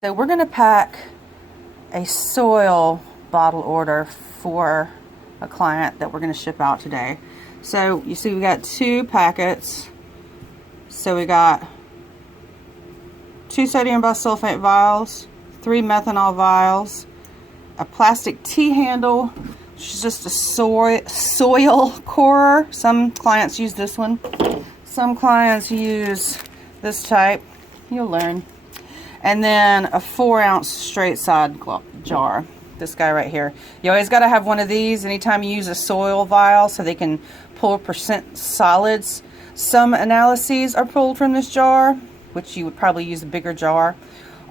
So we're going to pack a soil bottle order for a client that we're going to ship out today. So you see we got 2 packets. So we got 2 sodium bisulfate vials, 3 methanol vials, a plastic T-handle, which is just a soil corer. Some clients use this one. Some clients use this type. You'll learn. And then a 4-ounce straight side jar. This guy right here. You always got to have one of these anytime you use a soil vial so they can pull percent solids. Some analyses are pulled from this jar, which you would probably use a bigger jar.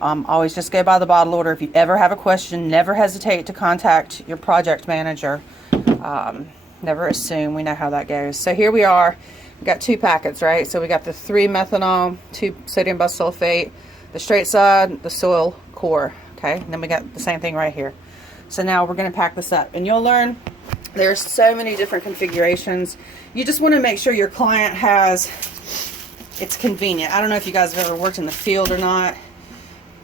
Always just go by the bottle order. If you ever have a question, never hesitate to contact your project manager. Never assume. We know how that goes. So here we are. We got 2 packets, right? So we got the 3 methanol, 2 sodium bisulfate, the straight side, the soil core. Okay, and then we got the same thing right here. So now we're going to pack this up, and you'll learn there's so many different configurations. You just want to make sure your client has, it's convenient. I don't know if you guys have ever worked in the field or not,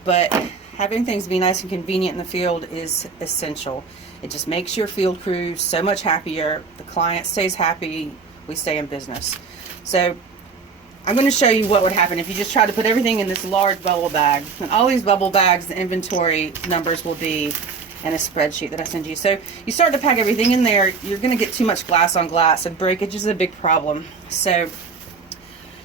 but having things be nice and convenient in the field is essential. It just makes your field crew so much happier. The client stays happy. We stay in business. So I'm going to show you what would happen if you just try to put everything in this large bubble bag. And all these bubble bags, the inventory numbers will be in a spreadsheet that I send you. So you start to pack everything in there, you're going to get too much glass on glass, and breakage is a big problem. So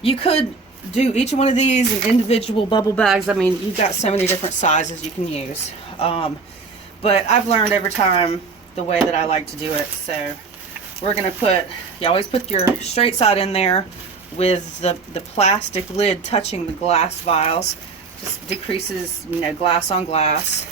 you could do each one of these in individual bubble bags. I mean, you've got so many different sizes you can use. But I've learned over time the way that I like to do it. So we're going to put, you always put your straight side in there with the plastic lid touching the glass vials. Just decreases, you know, glass on glass.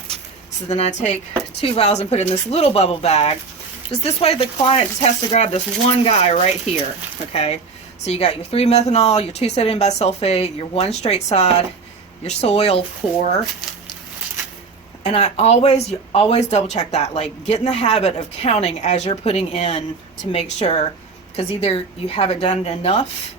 So then I take 2 vials and put in this little bubble bag. Just this way the client just has to grab this one guy right here, okay? So you got your 3 methanol, your 2 sodium bisulfate, your 1 straight side, your soil core. And you always double check that. Like, get in the habit of counting as you're putting in to make sure, because either you haven't done it enough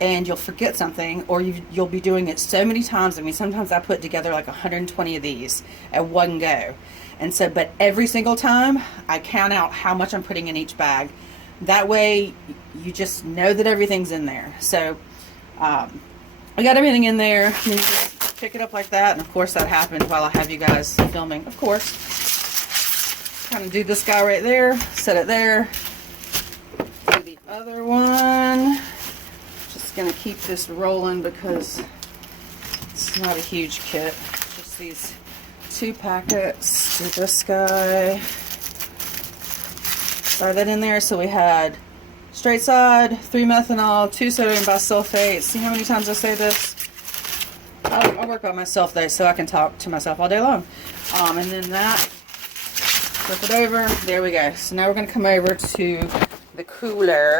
and you'll forget something, or you'll be doing it so many times. I mean, sometimes I put together like 120 of these at one go. And so, but every single time I count out how much I'm putting in each bag. That way you just know that everything's in there. So I got everything in there. And then you just pick it up like that. And of course that happened while I have you guys filming, of course. Kind of do this guy right there, set it there. Do the other one. Just gonna keep this rolling because it's not a huge kit. Just these 2 packets. Do this guy. Throw that in there. So we had straight side, 3 methanol, 2 sodium bisulfate. See how many times I say this? I work by myself though, so I can talk to myself all day long. And then that, flip it over. There we go. So now we're going to come over to the cooler.